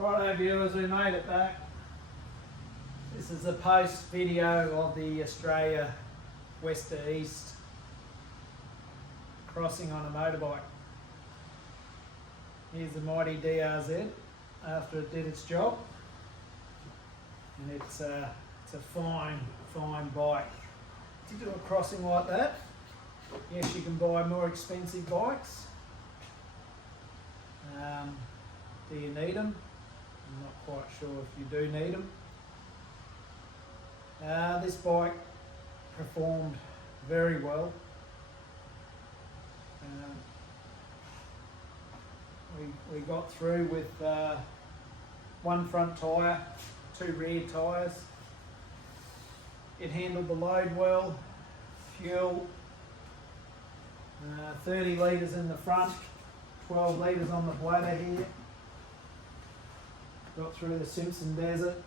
Righto viewers, we made it back. This is a post video of the Australia west to east crossing on a motorbike. Here's the mighty DRZ after it did its job, and it's a fine bike. To do a crossing like that, yes, you can buy more expensive bikes. Do you need them? I'm not quite sure if you do need them. This bike performed very well. We got through with one front tyre, two rear tyres. It handled the load well. Fuel, 30 litres in the front, 12 litres on the bladder here. Got through the Simpson Desert.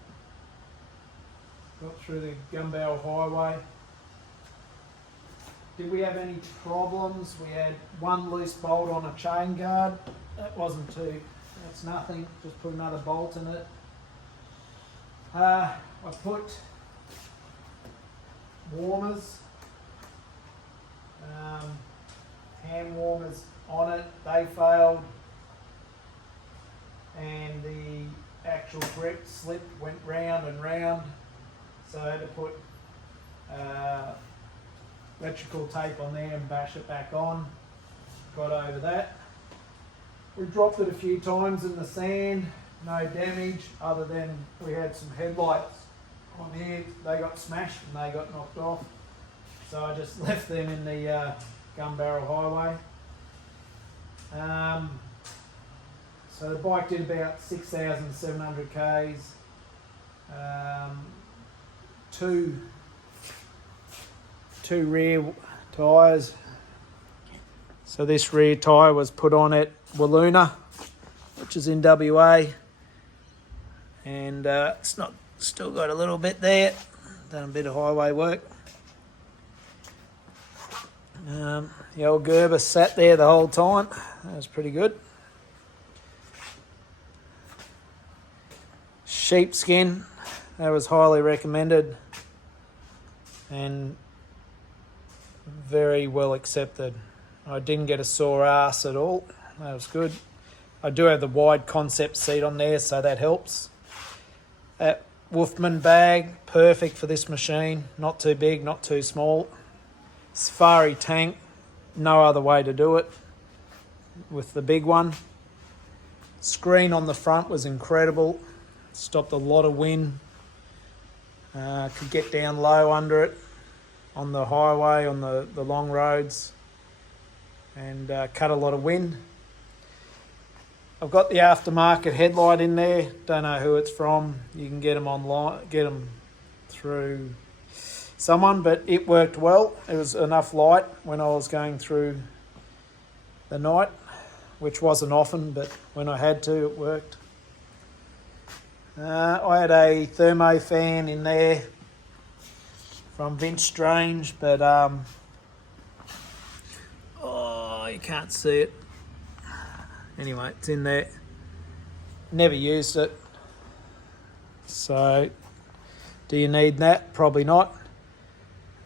Got through the Gunbarrel Highway. Did we have any problems? We had one loose bolt on a chain guard. That wasn't too, that's nothing, just put another bolt in it. I put warmers, hand warmers on it, they failed, and the actual grip slipped, went round and round, so I had to put electrical tape on there and bash it back on. Got over that. We dropped it a few times in the sand, no damage other than we had some headlights on here. They got smashed and they got knocked off, so I just left them in the Gunbarrel Highway. So the bike did about 6,700 Ks. Two rear tyres. So this rear tyre was put on at Uluṟu, which is in WA, and it's not still got a little bit there. Done a bit of highway work. The old Gerber sat there the whole time. That was pretty good. Sheepskin, that was highly recommended and very well accepted. I didn't get a sore ass at all. That was good. I do have the wide concept seat on there, so that helps. That Wolfman bag, perfect for this machine. Not too big, not too small. Safari tank, no other way to do it with the big one. Screen on the front was incredible. Stopped a lot of wind. Could get down low under it on the highway, on the long roads, and cut a lot of wind. I've got the aftermarket headlight in there. Don't know who it's from. You can get them online, get them through someone, but it worked well. It was enough light when I was going through the night, which wasn't often, but when I had to, it worked. I had a thermo fan in there from Vince Strange, but oh, you can't see it. Anyway, it's in there. Never used it. So, do you need that? Probably not.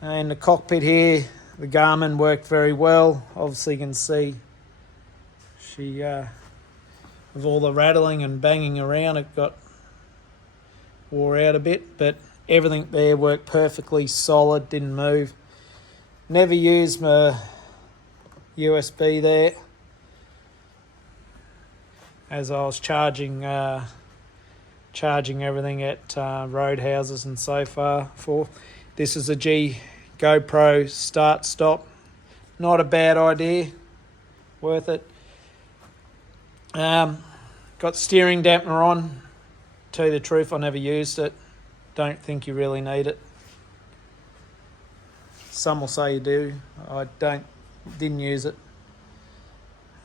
And the cockpit here, the Garmin worked very well. Obviously you can see she, with all the rattling and banging around, it got wore out a bit, but everything there worked perfectly solid, didn't move. Never used my USB there, as I was charging everything at roadhouses and so forth. This is a GoPro start stop. Not a bad idea, worth it. Got steering dampener on. Tell you the truth, I never used it. Don't think you really need it. Some will say you do. I didn't use it.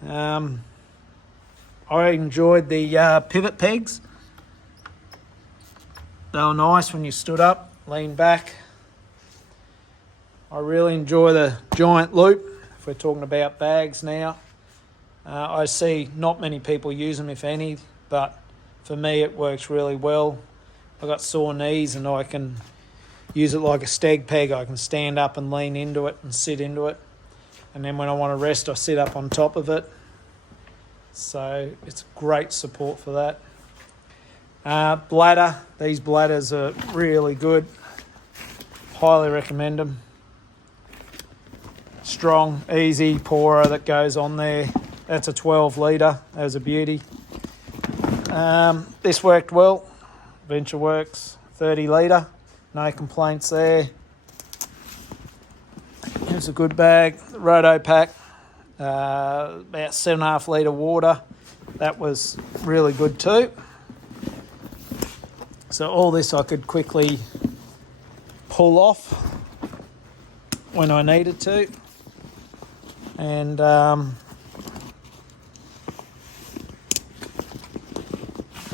I enjoyed the pivot pegs. They were nice when you stood up, leaned back. I really enjoy the giant loop, if we're talking about bags now. I see not many people use them, if any, but For me, it works really well. I've got sore knees and I can use it like a stag peg. I can stand up and lean into it and sit into it. And then when I want to rest, I sit up on top of it. So it's great support for that. Bladder. These bladders are really good. Highly recommend them. Strong, easy pourer that goes on there. That's a 12 litre. That was a beauty. This worked well. Venture works. 30 litre. No complaints there. It's a good bag. Roto pack. About 7.5 litre water. That was really good too. So all this I could quickly pull off when I needed to. And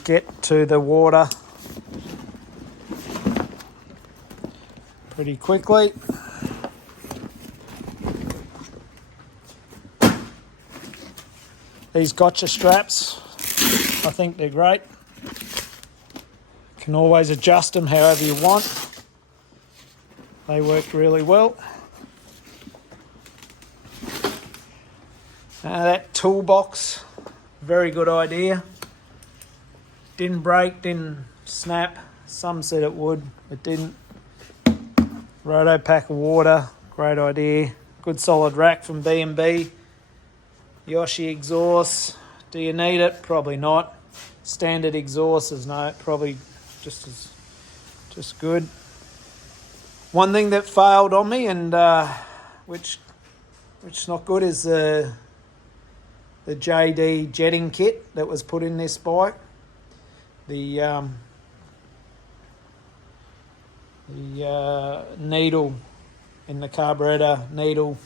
get to the water pretty quickly. These gotcha straps, I think they're great. Can always adjust them however you want. They worked really well. That toolbox, very good idea. Didn't break, didn't snap. Some said it would, it didn't. Roto pack of water, great idea. Good solid rack from B&B. Yoshi exhaust, do you need it? Probably not. Standard exhaust is no, probably just good. One thing that failed on me, and which not good, is the JD jetting kit that was put in this bike. The needle in the carburetor, needle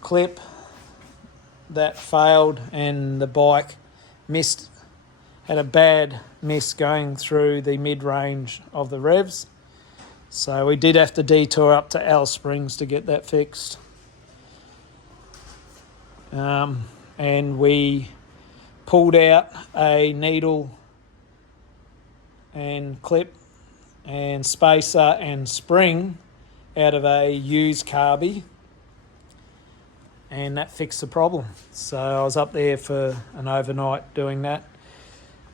clip, that failed, and the bike had a bad miss going through the mid-range of the revs. So we did have to detour up to Alice Springs to get that fixed. And we pulled out a needle and clip and spacer and spring out of a used carby, and that fixed the problem. So I was up there for an overnight doing that.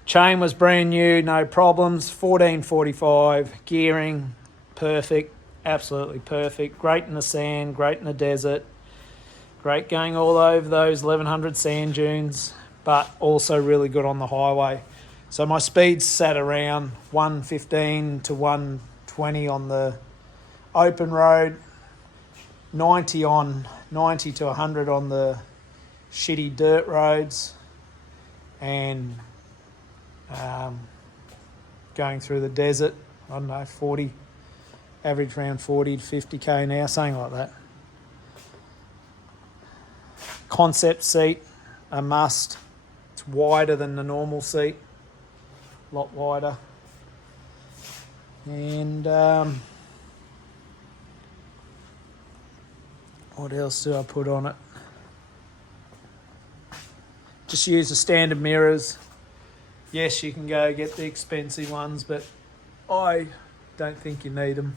Chain was brand new, no problems. 1445 gearing, perfect, absolutely perfect. Great in the sand, great in the desert, great going all over those 1100 sand dunes, but also really good on the highway. So my speeds sat around 115 to 120 on the open road, 90 to 100 on the shitty dirt roads, and going through the desert, I don't know, 40, average around 40 to 50k an hour, something like that. Concept seat, a must. It's wider than the normal seat, a lot wider. And what else do I put on it? Just use the standard mirrors. Yes, you can go get the expensive ones, but I don't think you need them.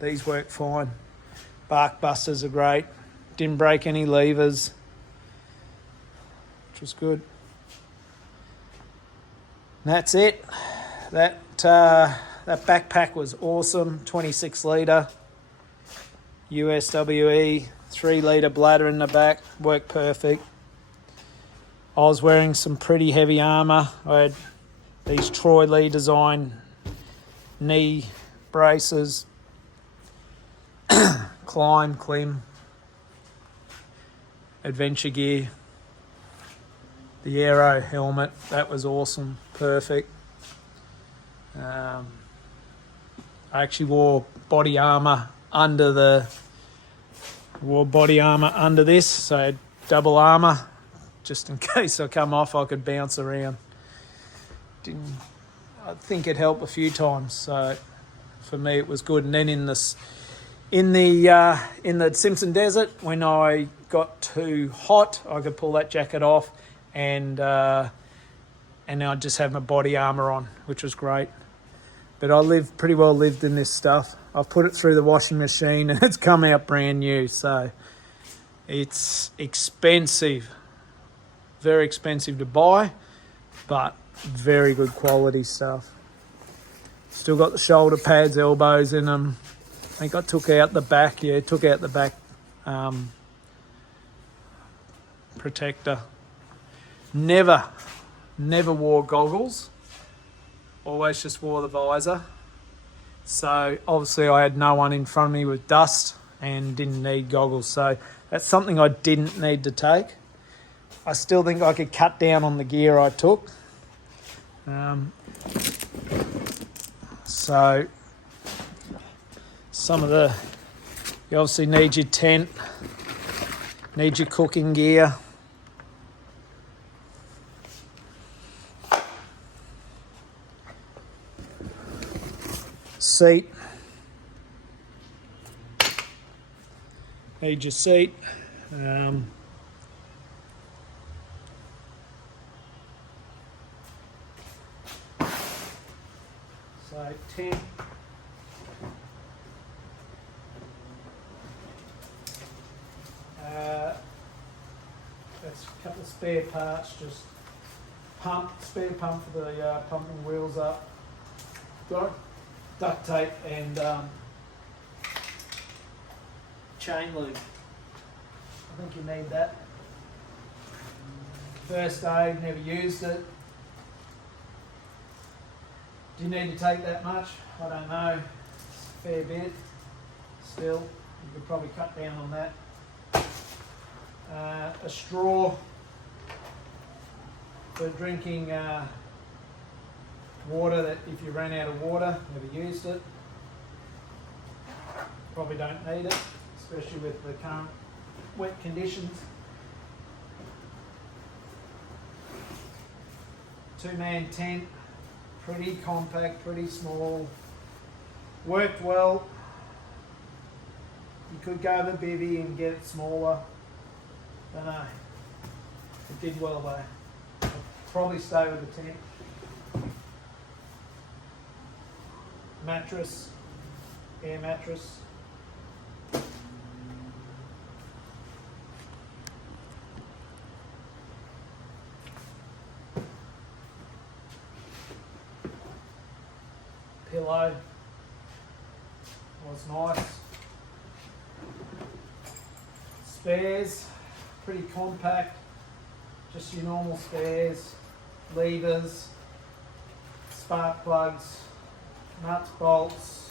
These work fine. Bark busters are great. Didn't break any levers, which was good. And that's it. That backpack was awesome. 26 litre USWE, 3 litre bladder in the back, worked perfect. I was wearing some pretty heavy armour. I had these Troy Lee design knee braces, Klim, adventure gear, the aero helmet, that was awesome, perfect. I actually wore body armour under this, so I had double armour, just in case I come off I could bounce around. I think it helped a few times, so for me it was good. And then in the Simpson Desert, when I got too hot, I could pull that jacket off and and I just had my body armour on, which was great. But I pretty well lived in this stuff. I've put it through the washing machine and it's come out brand new. So it's expensive, very expensive to buy, but very good quality stuff. Still got the shoulder pads, elbows in them. I think I took out the back, protector. Never wore goggles. Always just wore the visor. So obviously I had no one in front of me with dust and didn't need goggles. So that's something I didn't need to take. I still think I could cut down on the gear I took. So you obviously need your tent, need your cooking gear. Seat. Need your seat. So tent. That's a couple of spare parts, just spare pump for the pumping wheels up. Got duct tape and chain lube. I think you need that. First aid, never used it. Do you need to take that much? I don't know. It's a fair bit. Still, you could probably cut down on that. A straw for drinking water, that if you ran out of water, never used it. Probably don't need it, especially with the current wet conditions. Two-man tent, pretty compact, pretty small, worked well. You could go with a bivvy and get it smaller. Don't know. It did well though. I'd probably stay with the tent. Mattress, air mattress. Pillow was nice. Spares, pretty compact, just your normal spares, levers, spark plugs, nuts, bolts,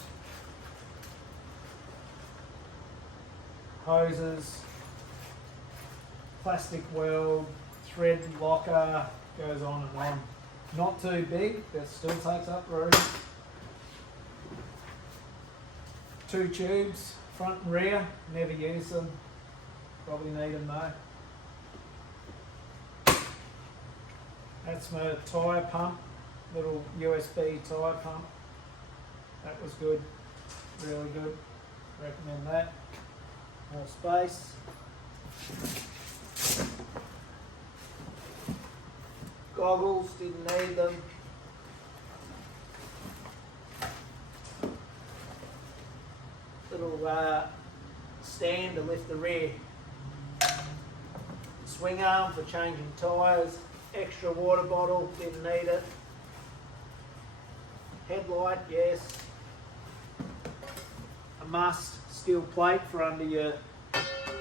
hoses, plastic weld, thread locker, goes on and on. Not too big, but still takes up room. Two tubes, front and rear, never use them, probably need them though. That's my tyre pump, little USB tyre pump. That was good, really good, recommend that. More space. Goggles, didn't need them. Little stand to lift the rear. Swing arm for changing tyres. Extra water bottle, didn't need it. Headlight, yes. A must, steel plate for under your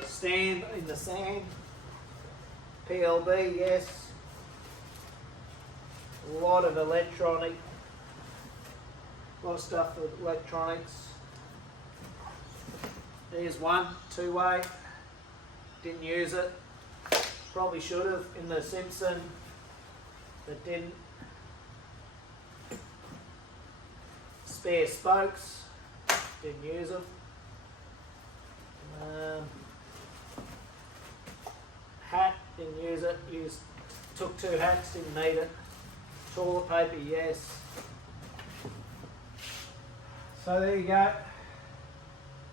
stand in the sand. PLB, yes. A lot of electronic, a lot of stuff with electronics. There's one, two-way, didn't use it. Probably should have in the Simpson, but didn't. Spare spokes, didn't use them. Hat, didn't use it. Took two hats, didn't need it. Toilet paper, yes. So there you go.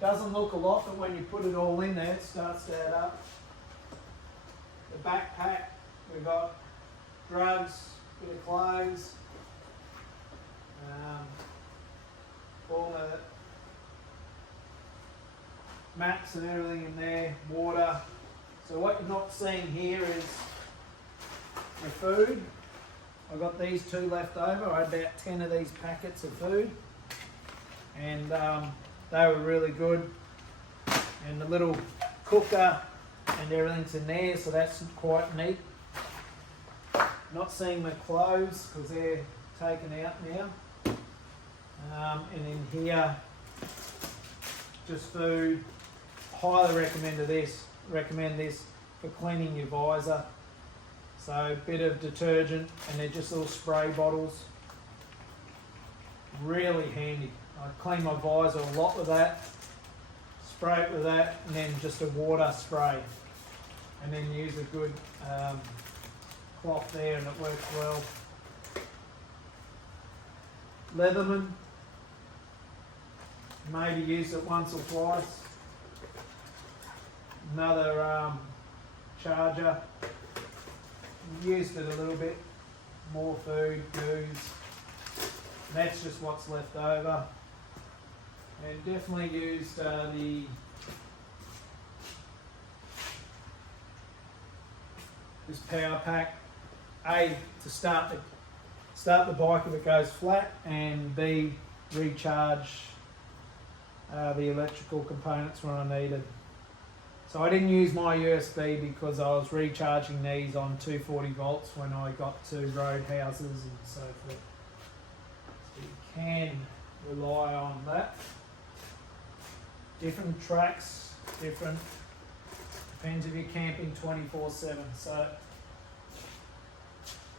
Doesn't look a lot, but when you put it all in there, it starts to add up. The backpack, we've got drugs, bit of clothes, all the mats and everything in there, water. So what you're not seeing here is your food. I got these 2 left over. I had about 10 of these packets of food, and they were really good. And the little cooker and everything's in there, so that's quite neat. Not seeing my clothes because they're taken out now. And in here, just food. Highly recommend this for cleaning your visor. So a bit of detergent, and they're just little spray bottles. Really handy. I clean my visor a lot with that. Spray it with that, and then just a water spray. And then use a good cloth there, and it works well. Leatherman, maybe used it once or twice. Another charger, used it a little bit. More food, goods. That's just what's left over. And definitely used this power pack, A, to start the bike if it goes flat, and B, recharge the electrical components when I needed. So I didn't use my USB because I was recharging these on 240 volts when I got to road houses and so forth. So you can rely on that. Different tracks, depends if you're camping 24/7. So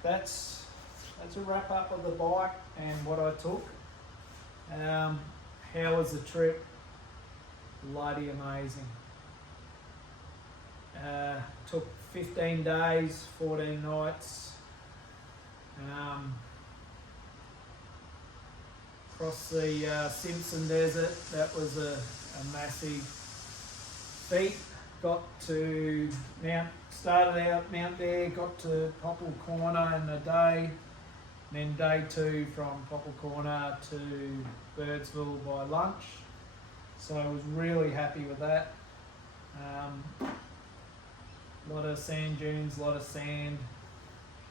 that's a wrap up of the bike and what I took. How was the trip? Bloody amazing. Took 15 days, 14 nights. Across the Simpson Desert, that was a massive feat. Got to started out Mount there, got to Popple Corner in a day, then day 2 from Popple Corner to Birdsville by lunch. So I was really happy with that. A lot of sand dunes, a lot of sand.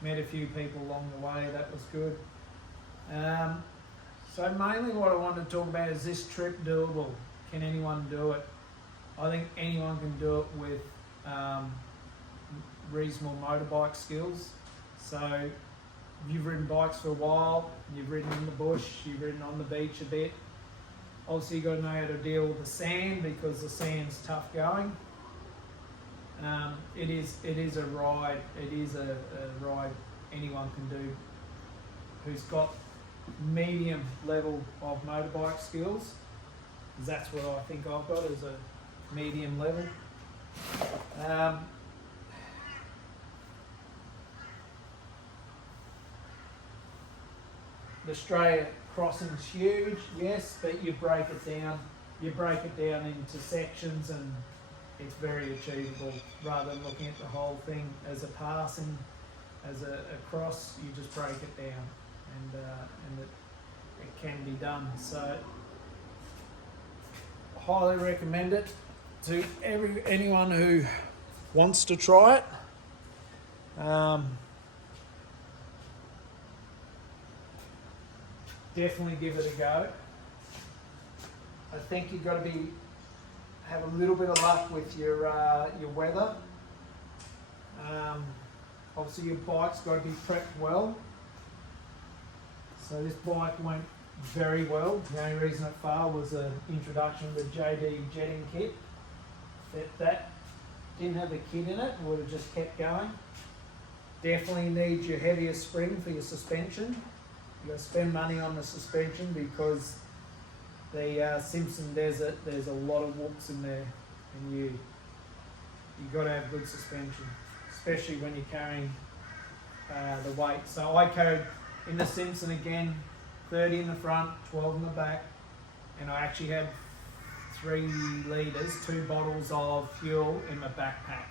Met a few people along the way, that was good. So mainly what I wanted to talk about is this trip doable? Can anyone do it? I think anyone can do it with reasonable motorbike skills. So if you've ridden bikes for a while, you've ridden in the bush, you've ridden on the beach a bit. Obviously you've got to know how to deal with the sand because the sand's tough going. It is a ride. It is a ride anyone can do who's got medium level of motorbike skills. That's what I think I've got, is a medium level. The Australia Crossing's huge, yes, but you break it down. You break it down into sections, and it's very achievable. Rather than looking at the whole thing as a passing, as a cross, you just break it down, and it can be done. So highly recommend it to anyone who wants to try it. Definitely give it a go. I think you've got to have a little bit of luck with your weather. Obviously your bike's got to be prepped well. So this bike went very well. The only reason it failed was an introduction to the JD jetting kit. If that didn't have the kit in it, it would have just kept going. Definitely need your heavier spring for your suspension. You've got to spend money on the suspension because the Simpson Desert, there's a lot of whoops in there, and you've got to have good suspension, especially when you're carrying the weight. So I carried in the Simpson again, 30 in the front, 12 in the back, and I actually had 3 litres, 2 bottles of fuel in my backpack.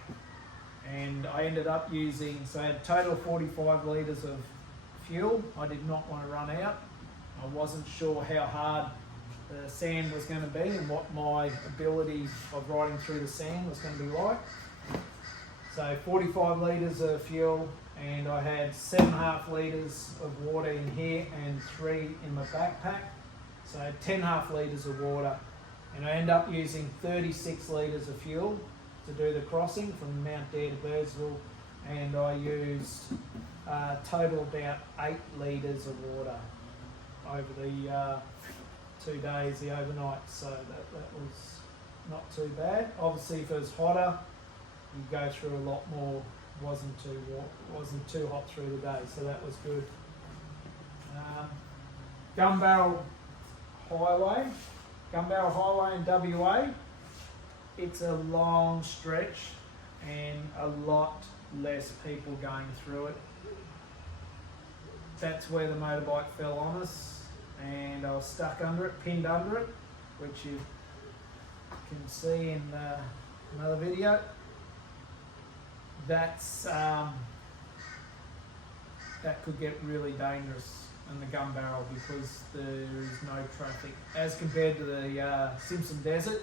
And I ended up using, so I had a total of 45 litres of fuel. I did not want to run out. I wasn't sure how hard the sand was going to be and what my ability of riding through the sand was going to be like. So 45 litres of fuel, and I had 7.5 litres of water in here and 3 in my backpack. So 10.5 litres of water, and I end up using 36 litres of fuel to do the crossing from Mount Dare to Birdsville, and I used total about 8 litres of water over the 2 days, the overnight, so that was not too bad. Obviously if it was hotter, you go through a lot more. Wasn't too hot through the day, so that was good. Gunbarrel Highway in WA. It's a long stretch and a lot less people going through it. That's where the motorbike fell on us, and I was stuck under it, pinned under it, which you can see in another video. That could get really dangerous in the Gunbarrel because there is no traffic. As compared to the Simpson Desert,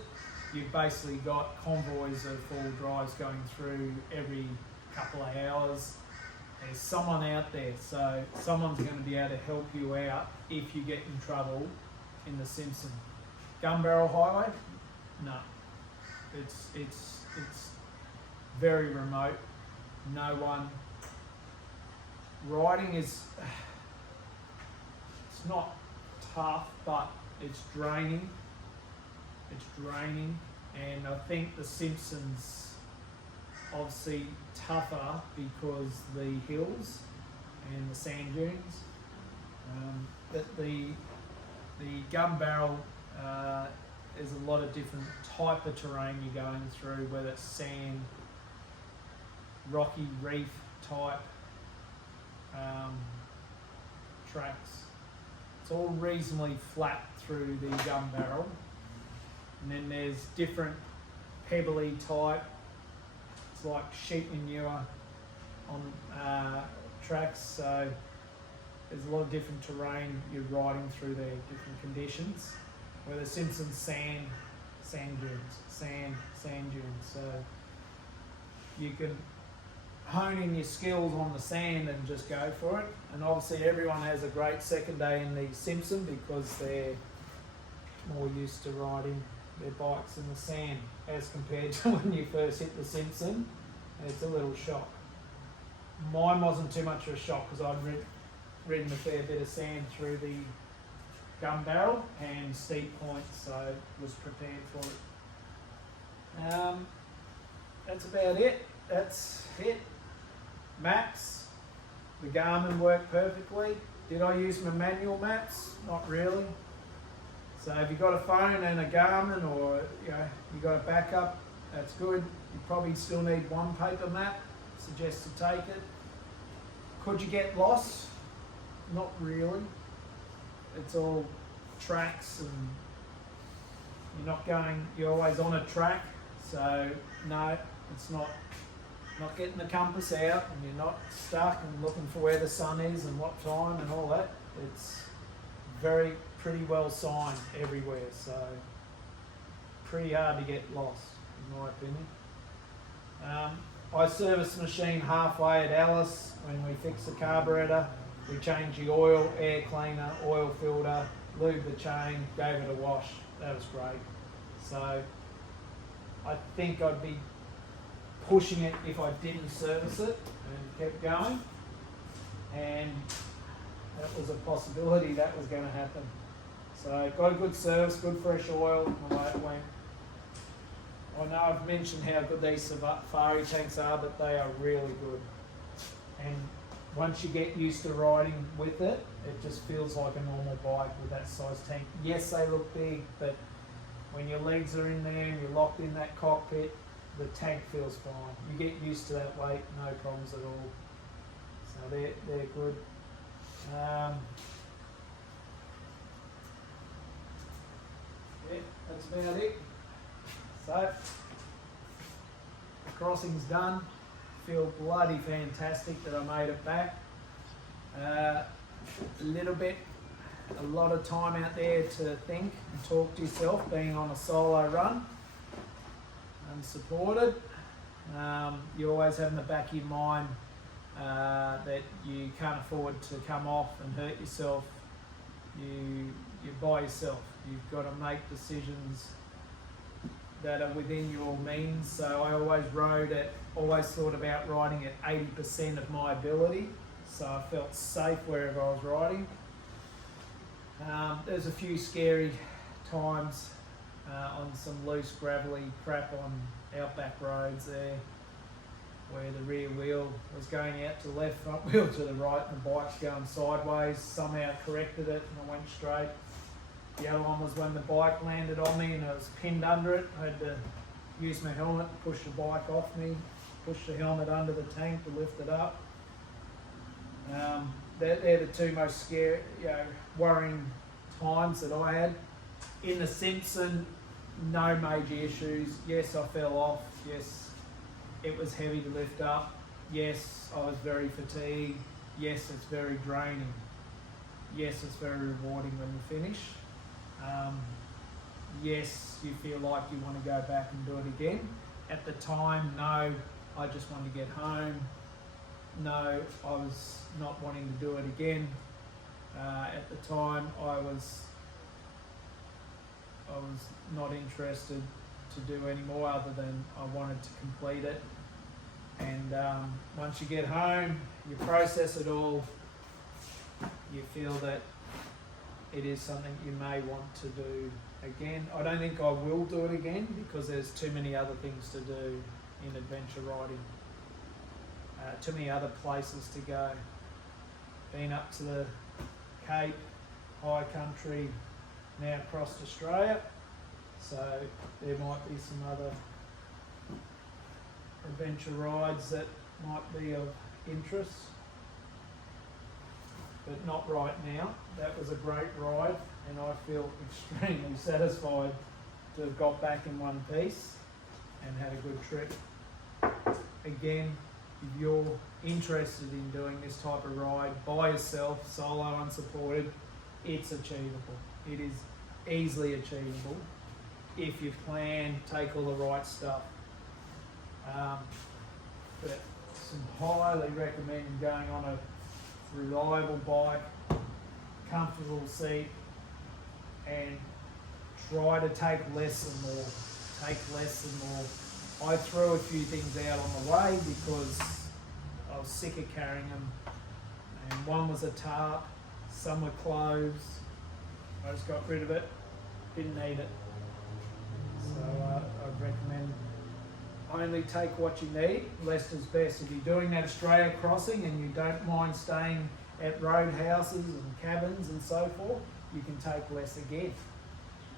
you've basically got convoys of four-wheel drives going through every couple of hours. There's someone out there, so someone's going to be able to help you out if you get in trouble in the Simpson. Gunbarrel Highway, no. It's very remote. No one. Riding is, it's not tough, but it's draining. And I think the Simpsons obviously tougher because the hills and the sand dunes. But the Gunbarrel, there's a lot of different type of terrain you're going through, whether it's sand, rocky reef type tracks. It's all reasonably flat through the Gunbarrel, and then there's different pebbly type. It's like sheep manure on tracks, so there's a lot of different terrain you're riding through there, different conditions. Where the Simpsons sand dunes, so you can hone in your skills on the sand and just go for it. And obviously everyone has a great second day in the Simpson because they're more used to riding their bikes in the sand as compared to when you first hit the Simpson. It's a little shock. Mine wasn't too much of a shock because I'd ridden a fair bit of sand through the Gunbarrel and steep points, so was prepared for it. That's about it. Maps, the Garmin worked perfectly. Did I use my manual maps? Not really. So if you've got a phone and a Garmin, or you got a backup, that's good. You probably still need one paper map. Suggest to take it. Could you get lost? Not really. It's all tracks and you're always on a track, so no, it's not getting the compass out and you're not stuck and looking for where the sun is and what time and all that. It's pretty well signed everywhere, so pretty hard to get lost in my opinion. I serviced the machine halfway at Alice when we fixed the carburetor. We changed the oil, air cleaner, oil filter, lubed the chain, gave it a wash. That was great. So I think I'd be pushing it if I didn't service it and kept going. And that was a possibility that was going to happen. So got a good service, good fresh oil, and away it went. I know I've mentioned how good these safari tanks are, but they are really good. And once you get used to riding with it, it just feels like a normal bike with that size tank. Yes, they look big, but when your legs are in there and you're locked in that cockpit, the tank feels fine. You get used to that weight, no problems at all. So they're good. Yeah, that's about it. So, the crossing's done. Feel bloody fantastic that I made it back. a lot of time out there to think and talk to yourself, being on a solo run, unsupported. You always have in the back of your mind that you can't afford to come off and hurt yourself. You're by yourself. You've got to make decisions that are within your means. So I always thought about riding at 80% of my ability. So I felt safe wherever I was riding. There's a few scary times on some loose gravelly crap on outback roads there, where the rear wheel was going out to the left, front wheel to the right, and the bike's going sideways. Somehow corrected it and I went straight. The other one was when the bike landed on me and I was pinned under it. I had to use my helmet to push the bike off me, push the helmet under the tank to lift it up. They're the two most scary, worrying times that I had. In the Simpson, no major issues. Yes, I fell off. Yes, it was heavy to lift up. Yes, I was very fatigued. Yes, it's very draining. Yes, it's very rewarding when you finish. Yes, you feel like you want to go back and do it again. At the time, no, I just wanted to get home. No, I was not wanting to do it again. At the time, I was not interested to do any more other than I wanted to complete it. And once you get home, you process it all, you feel that it is something you may want to do again. I don't think I will do it again because there's too many other things to do in adventure riding. Too many other places to go. Been up to the Cape, high country, now across Australia. So there might be some other adventure rides that might be of interest, but not right now. That was a great ride and I feel extremely satisfied to have got back in one piece and had a good trip. Again, if you're interested in doing this type of ride by yourself, solo, unsupported, it's achievable. It is easily achievable if you plan, take all the right stuff. But some highly recommend going on a reliable bike, comfortable seat, and try to take less and more. Take less and more. I threw a few things out on the way because I was sick of carrying them. And one was a tarp, some were clothes. I just got rid of it, didn't need it. So I'd recommend only take what you need, less is best. If you're doing that Australia crossing and you don't mind staying at roadhouses and cabins and so forth, you can take less again.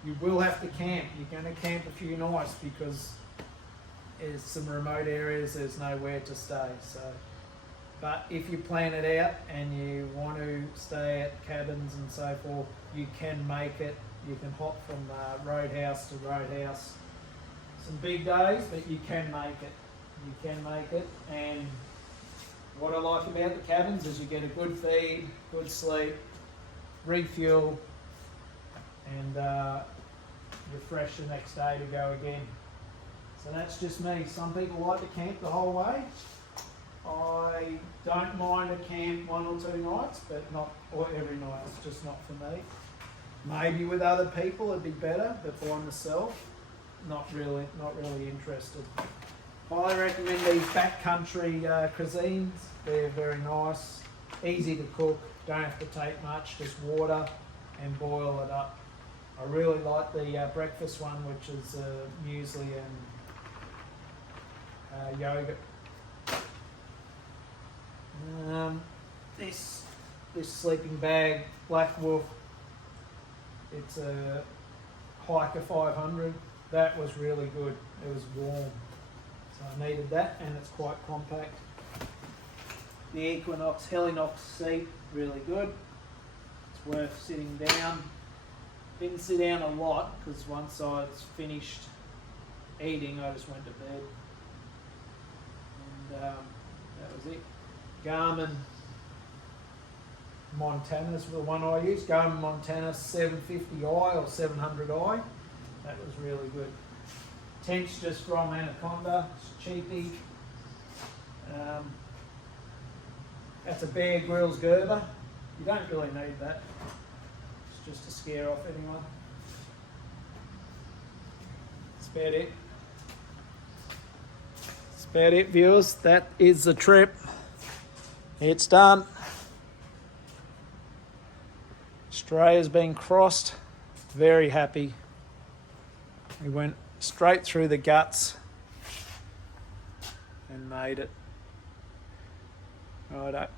You will have to camp. You're going to camp a few nights because there's some remote areas, there's nowhere to stay. So, but if you plan it out and you want to stay at cabins and so forth, you can make it. You can hop from roadhouse to roadhouse. Some big days, but you can make it. You can make it. And what I like about the cabins is you get a good feed, good sleep, refuel, and you're fresh the next day to go again. So that's just me. Some people like to camp the whole way. I don't mind a camp 1 or 2 nights, but not every night. It's just not for me. Maybe with other people it'd be better, but by myself, not really interested. I recommend these backcountry cuisines. They're very nice, easy to cook, don't have to take much, just water and boil it up. I really like the breakfast one, which is muesli and yogurt. This sleeping bag, Black Wolf, it's a Hiker 500. That was really good. It was warm, so I needed that, and it's quite compact. The Equinox Helinox seat, really good. It's worth sitting down. Didn't sit down a lot because once I was finished eating, I just went to bed, and that was it. Garmin Montana's the one I used. Going Montana 750i or 700i. That was really good. Tent's just from Anaconda. It's cheapy. That's a Bear Grylls Gerber. You don't really need that. It's just to scare off anyone. That's about it. That's about it, viewers. That is the trip. It's done. Australia's been crossed. Very happy. We went straight through the guts and made it. Righto.